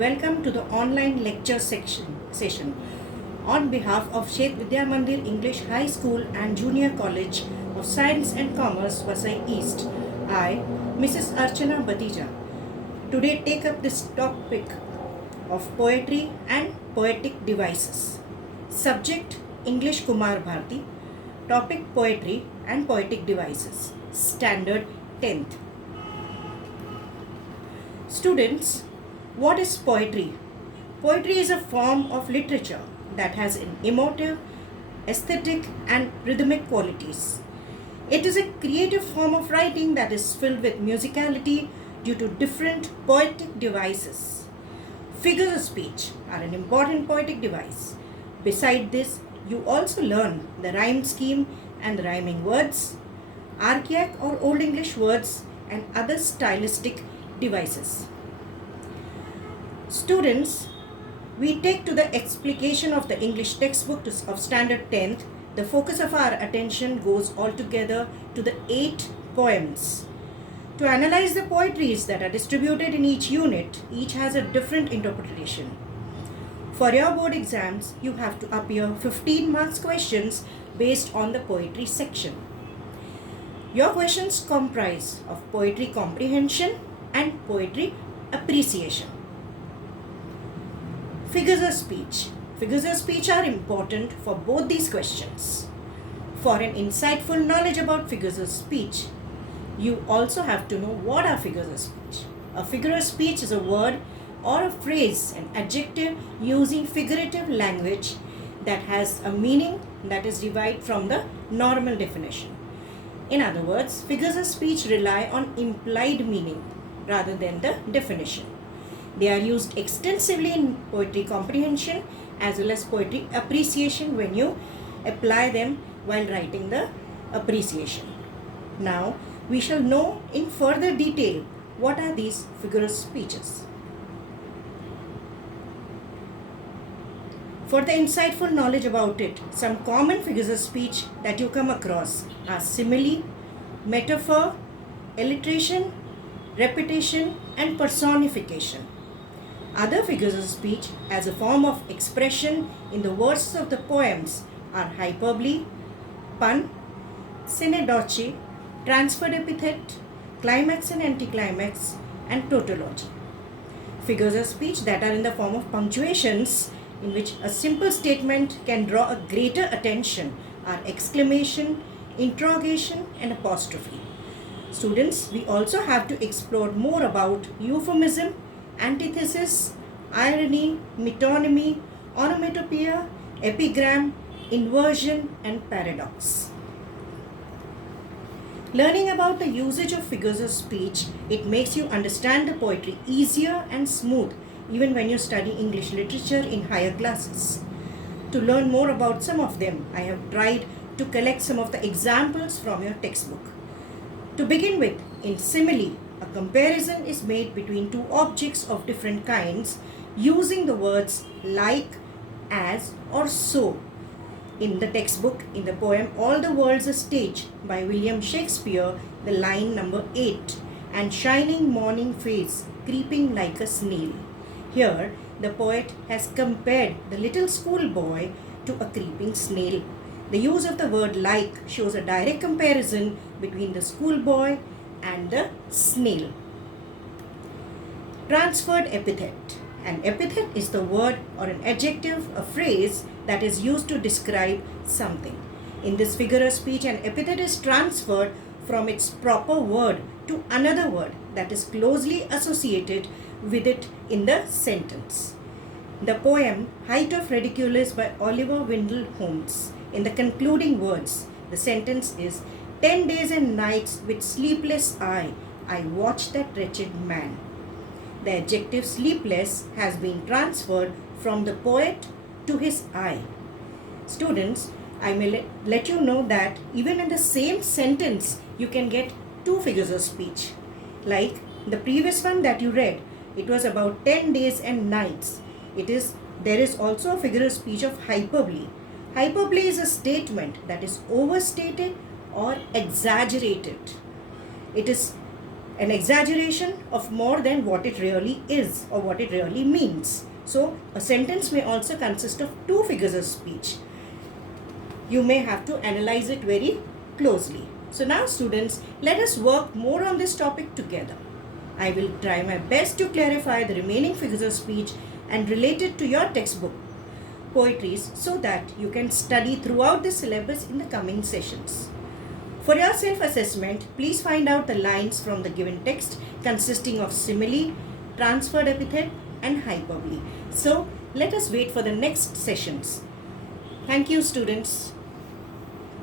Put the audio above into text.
Welcome to the online lecture session. On behalf of Sheikh Vidya Mandir English High School and Junior College of Science and Commerce, Vasai East, I, Mrs. Archana Batija, today take up this topic of poetry and poetic devices. Subject English Kumar Bharti. Topic Poetry and poetic devices. Standard 10th. Students, what is poetry? Poetry is a form of literature that has an emotive, aesthetic, and rhythmic qualities. It is a creative form of writing that is filled with musicality due to different poetic devices. Figures of speech are an important poetic device. Beside this, you also learn the rhyme scheme and the rhyming words, archaic or Old English words, and other stylistic devices. Students, we take to the explication of the English textbook of Standard 10th. The focus of our attention goes altogether to the 8 poems. To analyze the poetries that are distributed in each unit, each has a different interpretation. For your board exams, you have to appear 15 marks questions based on the poetry section. Your questions comprise of poetry comprehension and poetry appreciation. Figures of speech. Figures of speech are important for both these questions. For an insightful knowledge about figures of speech, you also have to know what are figures of speech. A figure of speech is a word or a phrase, an adjective using figurative language that has a meaning that is derived from the normal definition. In other words, figures of speech rely on implied meaning rather than the definition. They are used extensively in poetry comprehension as well as poetry appreciation when you apply them while writing the appreciation. Now, we shall know in further detail what are these figures of speeches. For the insightful knowledge about it, some common figures of speech that you come across are simile, metaphor, alliteration, repetition, and personification. Other figures of speech as a form of expression in the verses of the poems are hyperbole, pun, synecdoche, transferred epithet, climax and anticlimax, and tautology. Figures of speech that are in the form of punctuations in which a simple statement can draw a greater attention are exclamation, interrogation, and apostrophe. Students, we also have to explore more about euphemism, antithesis, irony, metonymy, onomatopoeia, epigram, inversion, and paradox. Learning about the usage of figures of speech, it makes you understand the poetry easier and smooth even when you study English literature in higher classes. To learn more about some of them, I have tried to collect some of the examples from your textbook. To begin with, in simile, a comparison is made between two objects of different kinds using the words like, as, or so. In the textbook, in the poem All the World's a Stage by William Shakespeare, the line number 8, and shining morning face creeping like a snail. Here, the poet has compared the little schoolboy to a creeping snail. The use of the word like shows a direct comparison between the schoolboy and the snail. Transferred epithet. An epithet is the word or an adjective, a phrase that is used to describe something. In this figure of speech, an epithet is transferred from its proper word to another word that is closely associated with it in the sentence. The poem Height of Ridiculous by Oliver Wendell Holmes. In the concluding words, the sentence is 10 days and nights with sleepless eye, I watched that wretched man. The adjective sleepless has been transferred from the poet to his eye. Students, I may let you know that even in the same sentence, you can get two figures of speech. Like the previous one that you read, it was about 10 days and nights. There is also a figure of speech of hyperbole. Hyperbole is a statement that is overstated or exaggerated. It is an exaggeration of more than what it really is or what it really means. So, a sentence may also consist of two figures of speech. You may have to analyze it very closely. So, now, students, let us work more on this topic together. I will try my best to clarify the remaining figures of speech and relate it to your textbook poetries so that you can study throughout the syllabus in the coming sessions. For your self-assessment, please find out the lines from the given text consisting of simile, transferred epithet and hyperbole. So, let us wait for the next sessions. Thank you, students.